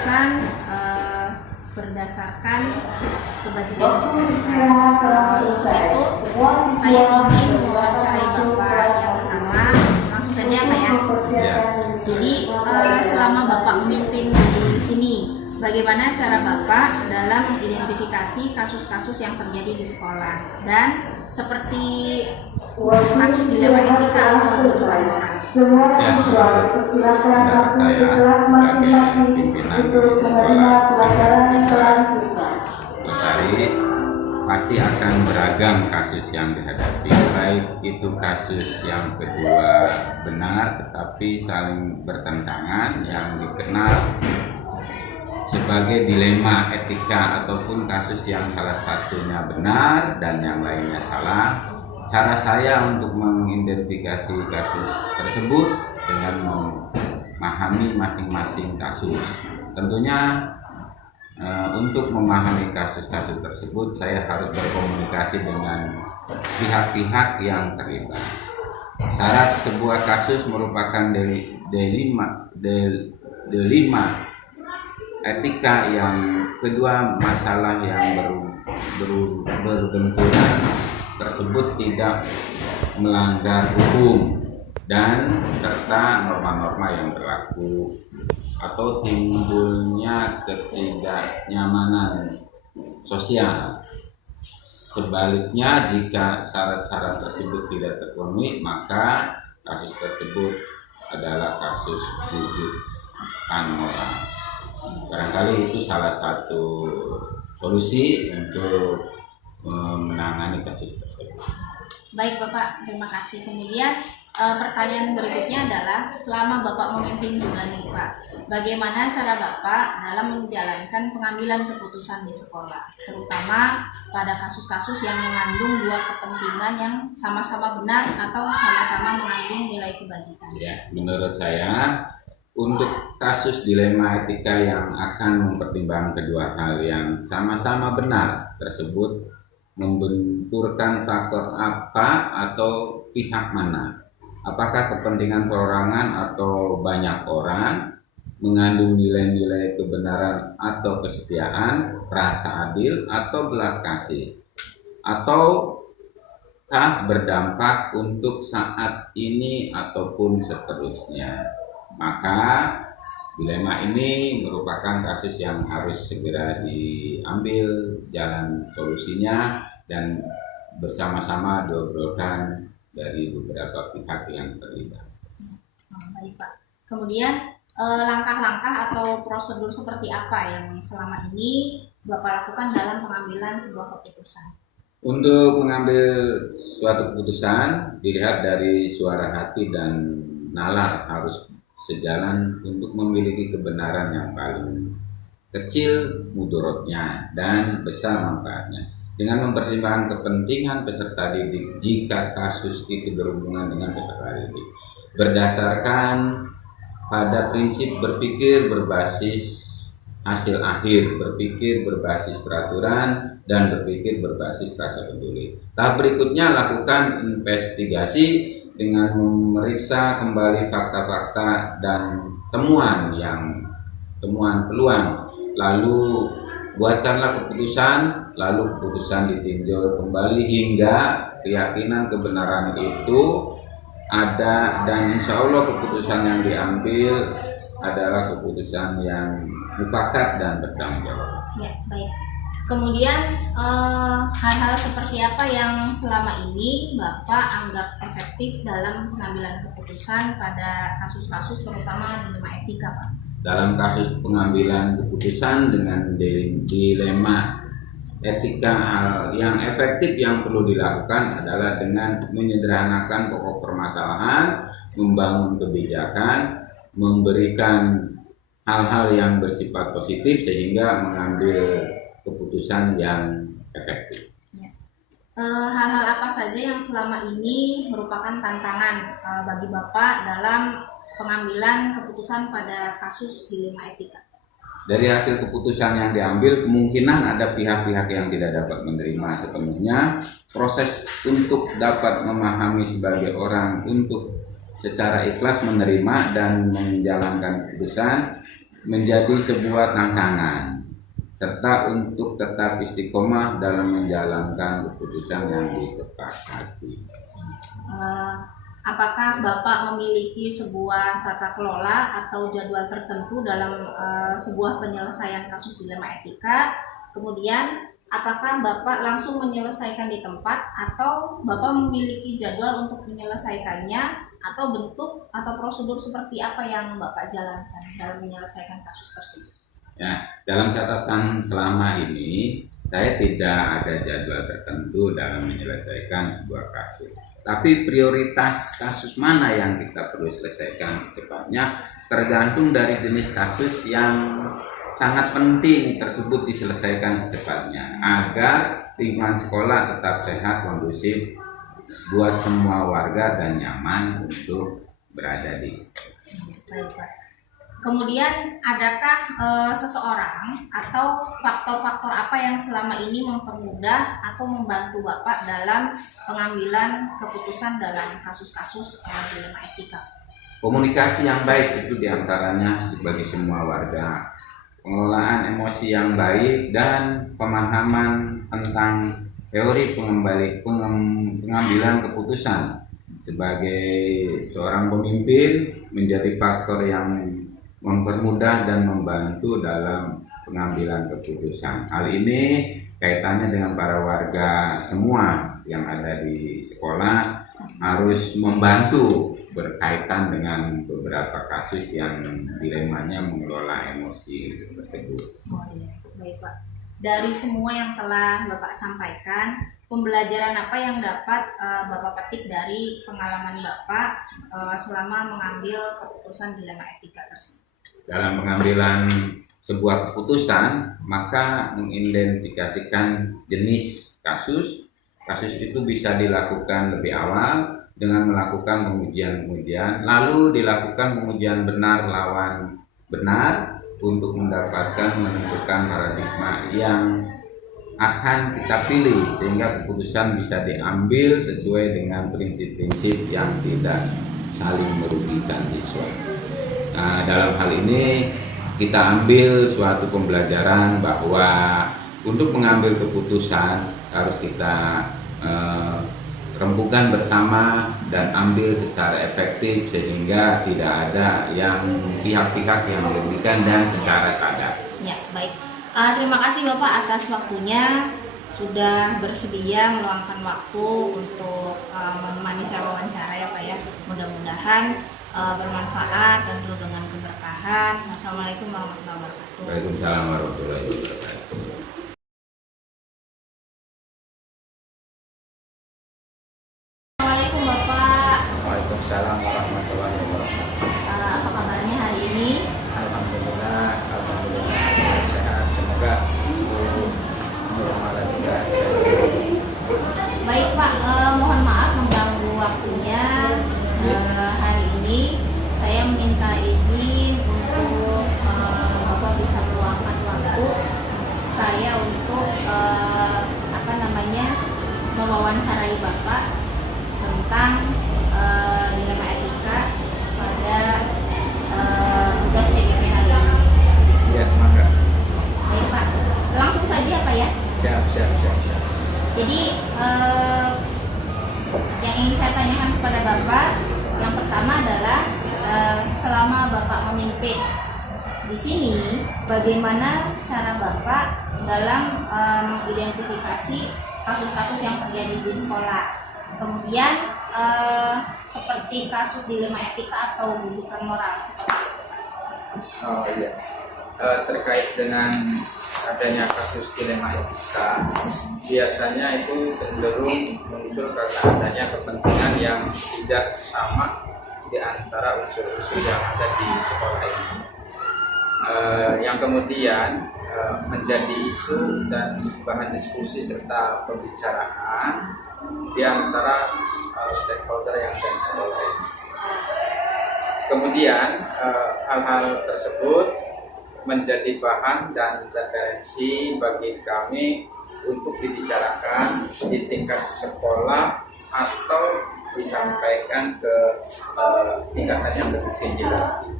keputusan berdasarkan kebajikan pribadi saya. Untuk itu saya ingin mewawancarai Bapak yang pertama, langsung saja Pak ya. Jadi selama Bapak memimpin di sini, bagaimana cara Bapak dalam mengidentifikasi kasus-kasus yang terjadi di sekolah, dan seperti kasus dilema etika atau tujuan orang? Ya, pendapat saya sebagai pimpinan di sekolah Lestari, pasti akan beragam kasus yang dihadapi, baik itu kasus yang kedua benar tetapi saling bertentangan yang dikenal sebagai dilema etika, ataupun kasus yang salah satunya benar dan yang lainnya salah. Cara saya untuk mengidentifikasi kasus tersebut dengan memahami masing-masing kasus. Tentunya untuk memahami kasus-kasus tersebut saya harus berkomunikasi dengan pihak-pihak yang terlibat. Syarat sebuah kasus merupakan dilema etika, yang kedua masalah yang berbenturan tersebut tidak melanggar hukum dan serta norma-norma yang berlaku, atau timbulnya ketidaknyamanan sosial. Sebaliknya, jika syarat-syarat tersebut tidak terpenuhi, maka kasus tersebut adalah kasus bujukan moral. Barangkali itu salah satu solusi untuk menangani kasus tersebut. Baik Bapak, terima kasih. Kemudian pertanyaan berikutnya adalah, selama Bapak memimpin juga nih Pak, bagaimana cara Bapak dalam menjalankan pengambilan keputusan di sekolah, terutama pada kasus-kasus yang mengandung dua kepentingan yang sama-sama benar atau sama-sama mengandung nilai kebajikan? Ya, menurut saya untuk kasus dilema etika yang akan mempertimbangkan kedua hal yang sama-sama benar tersebut membenturkan faktor apa atau pihak mana, apakah kepentingan perorangan atau banyak orang, mengandung nilai-nilai kebenaran atau kesetiaan, rasa adil atau belas kasih, ataukah berdampak untuk saat ini ataupun seterusnya. Maka dilema ini merupakan kasus yang harus segera diambil jalan solusinya dan bersama-sama diobrolkan dari beberapa pihak yang terlibat. Baik Pak. Kemudian langkah-langkah atau prosedur seperti apa yang selama ini Bapak lakukan dalam pengambilan sebuah keputusan? Untuk mengambil suatu keputusan dilihat dari suara hati dan nalar harus sejalan untuk memiliki kebenaran yang paling kecil mudorotnya dan besar manfaatnya, dengan mempertimbangkan kepentingan peserta didik jika kasus itu berhubungan dengan peserta didik, berdasarkan pada prinsip berpikir berbasis hasil akhir, berpikir berbasis peraturan, dan berpikir berbasis rasa peduli. Tahap berikutnya, lakukan investigasi dengan memeriksa kembali fakta-fakta dan temuan peluang, lalu buatkanlah keputusan, lalu keputusan ditinjau kembali hingga keyakinan kebenaran itu ada, dan insya Allah keputusan yang diambil adalah keputusan yang mufakat dan bertanggung jawab. Ya, baik. Kemudian hal-hal seperti apa yang selama ini Bapak anggap efektif dalam pengambilan keputusan pada kasus-kasus terutama dilema etika, Pak? Dalam kasus pengambilan keputusan dengan dilema etika, hal yang efektif yang perlu dilakukan adalah dengan menyederhanakan pokok permasalahan, membangun kebijakan, memberikan hal-hal yang bersifat positif sehingga mengambil keputusan yang efektif. Ya. Hal-hal apa saja yang selama ini merupakan tantangan bagi Bapak dalam pengambilan keputusan pada kasus dilema etika? Dari hasil keputusan yang diambil, kemungkinan ada pihak-pihak yang tidak dapat menerima sepenuhnya. Proses untuk dapat memahami sebagai orang untuk secara ikhlas menerima dan menjalankan keputusan menjadi sebuah tantangan serta untuk tetap istiqomah dalam menjalankan keputusan yang disepakati. Apakah Bapak memiliki sebuah tata kelola atau jadwal tertentu dalam sebuah penyelesaian kasus dilema etika? Kemudian, apakah Bapak langsung menyelesaikan di tempat atau Bapak memiliki jadwal untuk menyelesaikannya atau bentuk atau prosedur seperti apa yang Bapak jalankan dalam menyelesaikan kasus tersebut? Ya, dalam catatan selama ini, saya tidak ada jadwal tertentu dalam menyelesaikan sebuah kasus. Tapi prioritas kasus mana yang kita perlu selesaikan secepatnya tergantung dari jenis kasus yang sangat penting tersebut diselesaikan secepatnya agar lingkungan sekolah tetap sehat, kondusif buat semua warga dan nyaman untuk berada di sekolah. Kemudian adakah seseorang atau faktor-faktor apa yang selama ini mempermudah atau membantu Bapak dalam pengambilan keputusan dalam kasus-kasus dilema etika? Komunikasi yang baik itu diantaranya bagi semua warga, pengelolaan emosi yang baik dan pemahaman tentang teori pengambilan keputusan sebagai seorang pemimpin menjadi faktor yang mempermudah dan membantu dalam pengambilan keputusan. Hal ini kaitannya dengan para warga semua yang ada di sekolah harus membantu berkaitan dengan beberapa kasus yang dilemanya mengelola emosi tersebut. Oh iya, baik Pak. Dari semua yang telah Bapak sampaikan, pembelajaran apa yang dapat Bapak petik dari pengalaman Bapak selama mengambil keputusan dilema etika tersebut? Dalam pengambilan sebuah keputusan, maka mengidentifikasikan jenis kasus. Kasus itu bisa dilakukan lebih awal dengan melakukan pengujian-pengujian, lalu dilakukan pengujian benar lawan benar untuk menentukan paradigma yang akan kita pilih sehingga keputusan bisa diambil sesuai dengan prinsip-prinsip yang tidak saling merugikan siswa. Nah, dalam hal ini kita ambil suatu pembelajaran bahwa untuk mengambil keputusan harus kita rembukan bersama dan ambil secara efektif sehingga tidak ada yang pihak-pihak yang merugikan dan secara sadar. Ya, baik. Terima kasih Bapak atas waktunya, sudah bersedia meluangkan waktu untuk menemani saya wawancara ya Pak ya. Mudah-mudahan bermanfaat dan penuh dengan keberkahan. Wassalamualaikum warahmatullahi wabarakatuh. Waalaikumsalam warahmatullahi wabarakatuh. Assalamualaikum Bapak. Waalaikumsalam warahmatullahi wabarakatuh. Apa kabarnya hari ini? Alhamdulillah sehat. Semoga normal juga sehat. Baik Pak, mohon maaf mengganggu waktunya. Hari ini saya minta izin untuk Bapak bisa meluangkan waktu saya untuk mewawancarai Bapak tentang dilema etika pada tugas CGP hari ini. Ya, semangat. Baik Pak, langsung saja Pak ya. Siap. Jadi yang ingin saya tanyakan kepada Bapak, yang pertama adalah selama Bapak memimpin di sini, bagaimana cara Bapak dalam mengidentifikasi kasus-kasus yang terjadi di sekolah? Kemudian seperti kasus dilema etika atau rujukan moral seperti itu. Oh iya. Terkait dengan adanya kasus dilema etika, biasanya itu cenderung muncul karena adanya kepentingan yang tidak sama di antara unsur-unsur yang ada di sekolah ini, yang kemudian menjadi isu dan bahan diskusi serta pembicaraan di antara stakeholder yang ada di sekolah ini. Kemudian hal-hal tersebut menjadi bahan dan referensi bagi kami untuk dibicarakan di tingkat sekolah atau disampaikan ke tingkatan yang lebih tinggi lagi.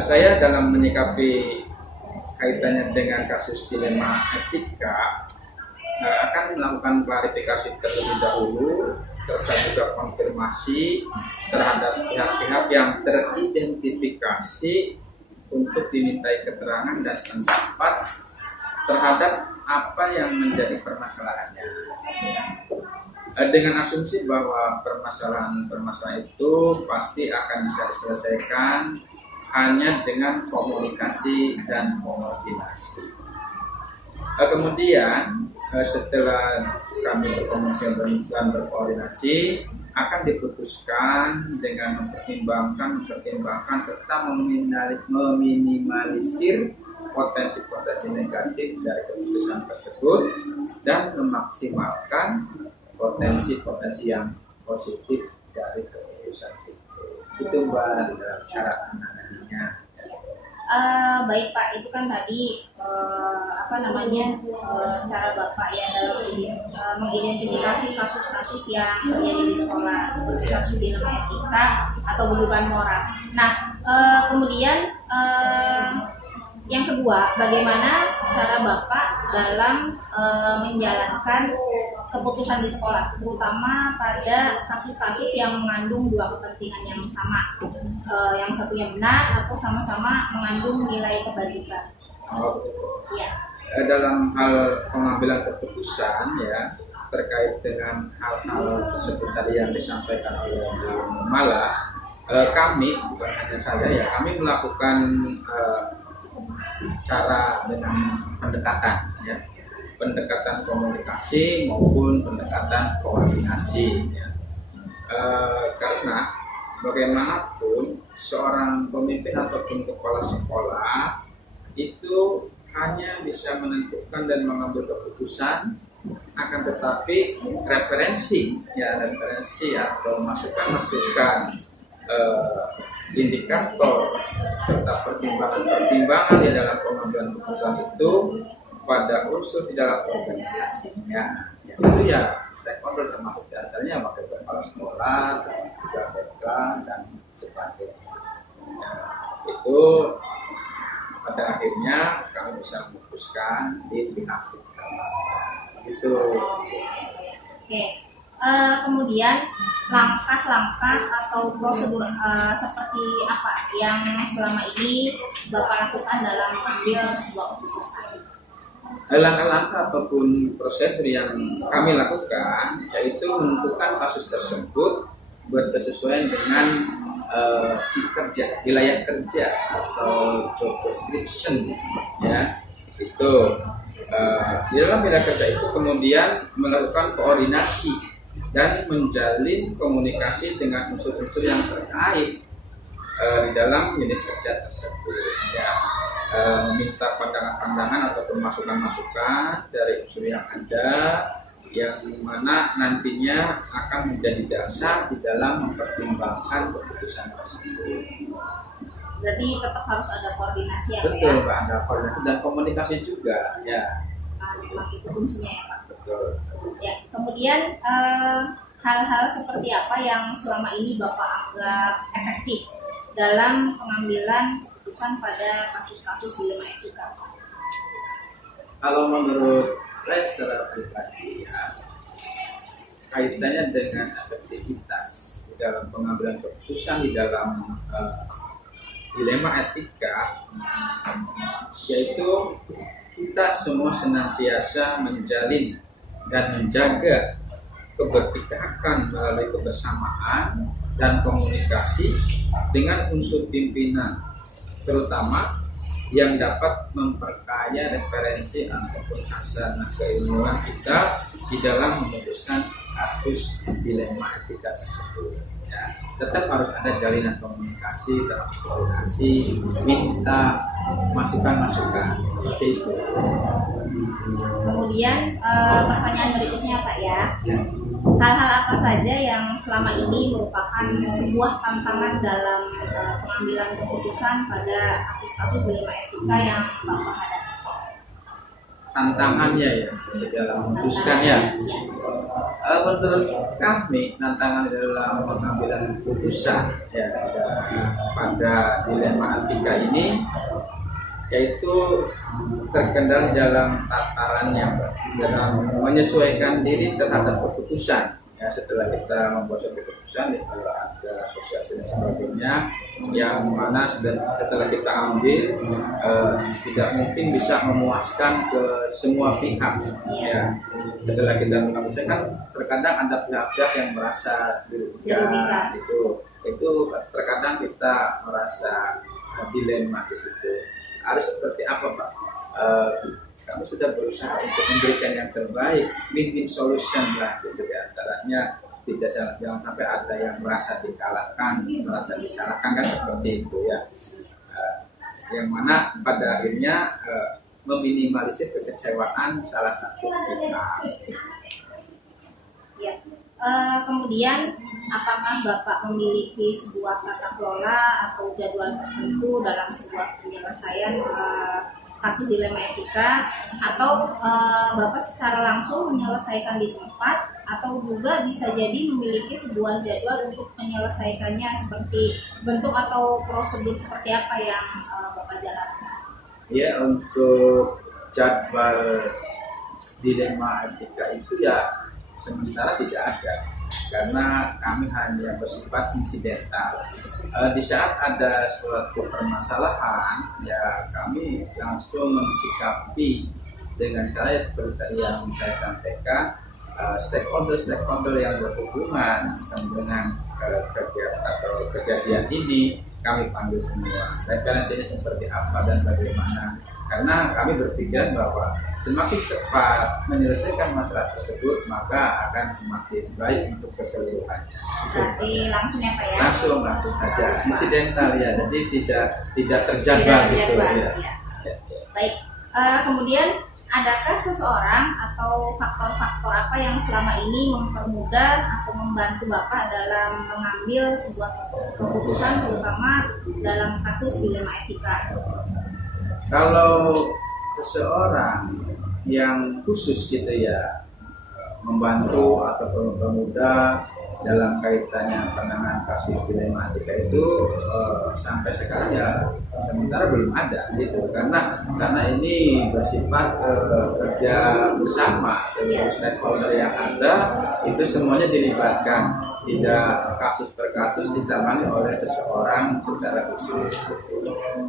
Saya dalam menyikapi kaitannya dengan kasus dilema etika akan melakukan klarifikasi terlebih dahulu serta juga konfirmasi terhadap pihak-pihak yang teridentifikasi untuk dimintai keterangan dan pendapat terhadap apa yang menjadi permasalahannya, dengan asumsi bahwa permasalahan itu pasti akan bisa diselesaikan hanya dengan komunikasi dan koordinasi. Kemudian setelah kami berkomunikasi dan berkoordinasi akan diputuskan dengan mempertimbangkan serta meminimalisir potensi-potensi negatif dari keputusan tersebut dan memaksimalkan potensi-potensi yang positif dari keputusan itu. Itu Mbak cara penanganannya. Baik Pak, itu kan tadi cara Bapak ya dalam mengidentifikasi kasus-kasus yang terjadi di sekolah seperti kasus dilema etika atau bukan moral. Nah, kemudian yang kedua, bagaimana cara Bapak dalam menjalankan keputusan di sekolah, terutama pada kasus-kasus yang mengandung dua kepentingan yang sama, yang satunya benar atau sama-sama mengandung nilai kebajikan. Ya. Dalam hal pengambilan keputusan ya terkait dengan hal-hal tersebut tadi yang disampaikan oleh Bu Mala, kami bukan hanya saja ya, kami melakukan cara dengan pendekatan ya, pendekatan komunikasi maupun pendekatan koordinasi ya. Karena bagaimanapun seorang pemimpin ataupun kepala sekolah itu hanya bisa menentukan dan mengambil keputusan, akan tetapi referensi atau masukan-masukan indikator serta pertimbangan di dalam pengambilan keputusan itu pada unsur di dalam organisasinya, itu ya stakeholder termasuk diantaranya wakil kepala sekolah, juga BK dan sebagainya. Itu pada akhirnya kami bisa memutuskan di pihak kita. Itu. Oke. Kemudian langkah-langkah atau prosedur seperti apa yang selama ini Bapak lakukan dalam mengambil sebuah keputusan? Langkah-langkah ataupun prosedur yang kami lakukan yaitu menentukan kasus tersebut berkesesuaian dengan wilayah kerja atau job description ya. Itu di dalam wilayah kerja itu kemudian melakukan koordinasi dan menjalin komunikasi dengan unsur-unsur yang terkait di dalam unit kerja tersebut ya. Meminta pandangan-pandangan ataupun masukan-masukan dari unsur yang ada yang mana nantinya akan menjadi dasar di dalam mempertimbangkan keputusan tersebut. Berarti tetap harus ada koordinasi ya Pak? Betul Pak, ada koordinasi dan komunikasi juga ya. Memang itu kuncinya ya Pak? Betul. Ya, kemudian hal-hal seperti apa yang selama ini Bapak anggap efektif dalam pengambilan keputusan pada kasus-kasus dilema etika? Kalau menurut saya secara pribadi ya, kaitannya dengan efektivitas di dalam pengambilan keputusan di dalam dilema etika, yaitu kita semua senantiasa menjalin dan menjaga keberpihakan melalui kebersamaan dan komunikasi dengan unsur pimpinan, terutama yang dapat memperkaya referensi ataupun hasanah keilmuan kita di dalam memutuskan kasus dilema etika tersebut. Ya, tetap harus ada jalinan komunikasi, koordinasi, minta masukan-masukan seperti itu. Kemudian pertanyaan berikutnya Pak ya. Hal-hal apa saja yang selama ini merupakan sebuah tantangan dalam pengambilan keputusan pada kasus-kasus dilema etika yang Bapak hadapi? tantangannya ya di dalam memutuskannya. Menurut kami tantangan dalam pengambilan keputusan ya pada dilema etika ini yaitu terkendali dalam tatarannya, dalam menyesuaikan diri terhadap keputusan. Ya, setelah kita membuat suatu keputusan, kalau ada asosiasi dan sebagainya, yang mana setelah kita ambil tidak mungkin bisa memuaskan ke semua pihak. Ya, setelah kita mengambil kan terkadang ada pihak-pihak yang merasa dirugikan, itu terkadang kita merasa dilema di situ. Harus seperti apa, Pak? Kami sudah berusaha untuk memberikan yang terbaik, win-win solution lah, gitu di antaranya jangan sampai ada yang merasa dikalahkan, merasa disalahkan, kan seperti itu ya. Yang mana pada akhirnya meminimalisir kekecewaan salah satu pihak. Ya. Kemudian apakah Bapak memiliki sebuah tata kelola atau jadwal tertentu dalam sebuah penyelesaian kasus dilema etika, atau Bapak secara langsung menyelesaikan di tempat, atau juga bisa jadi memiliki sebuah jadwal untuk menyelesaikannya, seperti bentuk atau prosedur seperti apa yang Bapak jalankan? Ya, untuk jadwal dilema etika itu ya sementara tidak ada, karena kami hanya bersifat insidental. Di saat ada suatu permasalahan, ya kami langsung mensikapi dengan cara seperti tadi yang saya sampaikan, stakeholder yang berhubungan dengan kegiatan atau kejadian ini kami panggil semua. Referensinya seperti apa dan bagaimana. Karena kami berpikir bahwa semakin cepat menyelesaikan masalah tersebut, maka akan semakin baik untuk keseluruhannya. Berarti langsung ya Pak ya? Langsung saja, insidental ya, jadi tidak terjadwal gitu ya. Baik, kemudian adakah seseorang atau faktor-faktor apa yang selama ini mempermudah atau membantu Bapak dalam mengambil sebuah keputusan, terutama dalam kasus dilema etika? Kalau seseorang yang khusus gitu ya membantu atau mempermudah dalam kaitannya penanganan kasus dilema etika itu sampai sekarang ya sementara belum ada gitu, karena ini bersifat kerja bersama, seluruh stakeholder yang ada itu semuanya dilibatkan, tidak kasus per kasus ditangani oleh seseorang secara khusus.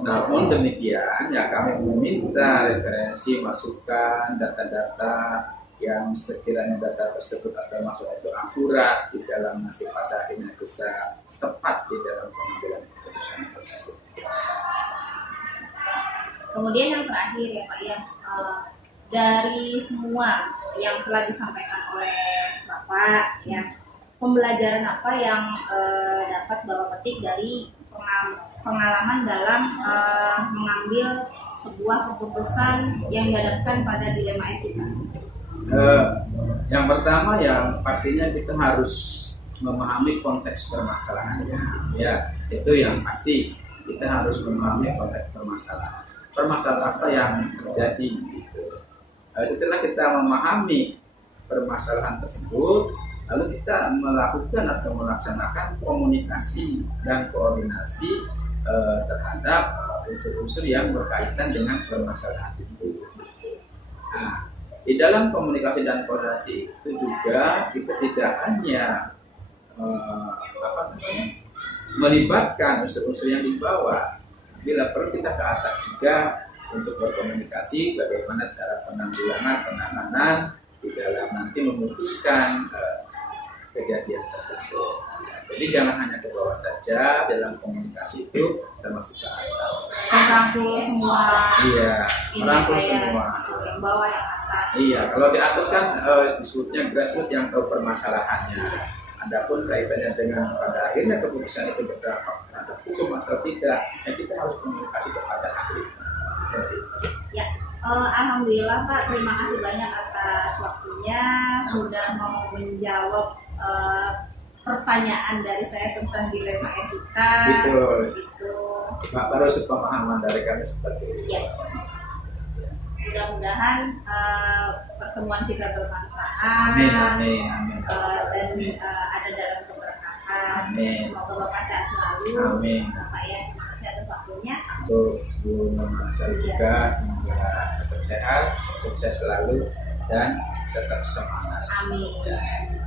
Namun demikian ya kami meminta referensi, masukan, data-data yang sekiranya data tersebut atau masuk itu akurat di dalam nanti pada akhirnya kita tepat di dalam pengambilan keputusan tersebut. Kemudian yang terakhir ya Pak ya, dari semua yang telah disampaikan oleh Bapak ya, pembelajaran apa yang dapat Bapak petik dari pengalaman dalam mengambil sebuah keputusan yang dihadapkan pada dilema etika? Yang pertama yang pastinya kita harus memahami konteks permasalahannya. Ya, itu yang pasti kita harus memahami konteks permasalahan. Permasalahan apa yang terjadi gitu. Setelah kita memahami permasalahan tersebut, lalu kita melakukan atau melaksanakan komunikasi dan koordinasi terhadap unsur-unsur yang berkaitan dengan permasalahan itu. Nah, di dalam komunikasi dan koordinasi itu juga kita tidak hanya melibatkan unsur-unsur yang di bawah, bila perlu kita ke atas juga untuk berkomunikasi bagaimana cara penanganan di dalam nanti memutuskan kejadian tersebut. Jadi jangan hanya ke bawah saja dalam komunikasi itu, kita masuk ke atas. Merangkul semua. Iya, merangkul semua. Yang bawah, yang atas. Iya, kalau di atas kan disebutnya grassroots yang tahu permasalahannya. Adapun kaitannya dengan pada akhirnya keputusan itu berdampak terhadap hukum atau tidak, ya kita harus komunikasi kepada ahli. Ya, alhamdulillah Pak, terima kasih banyak atas waktunya sudah mau menjawab pertanyaan dari saya tentang dilema etika. Betul. Gitu. Baru sepemahaman dari kami seperti itu. Ya. Mudah-mudahan pertemuan kita bermanfaat. Amin, amin, amin. Dan ada dalam keberkahan. Amin. Semoga Bapak sehat selalu. Amin. Bapak ya, atas waktunya. Untuk Bu Mansal juga semoga tetap sehat, sukses selalu dan tetap semangat. Amin.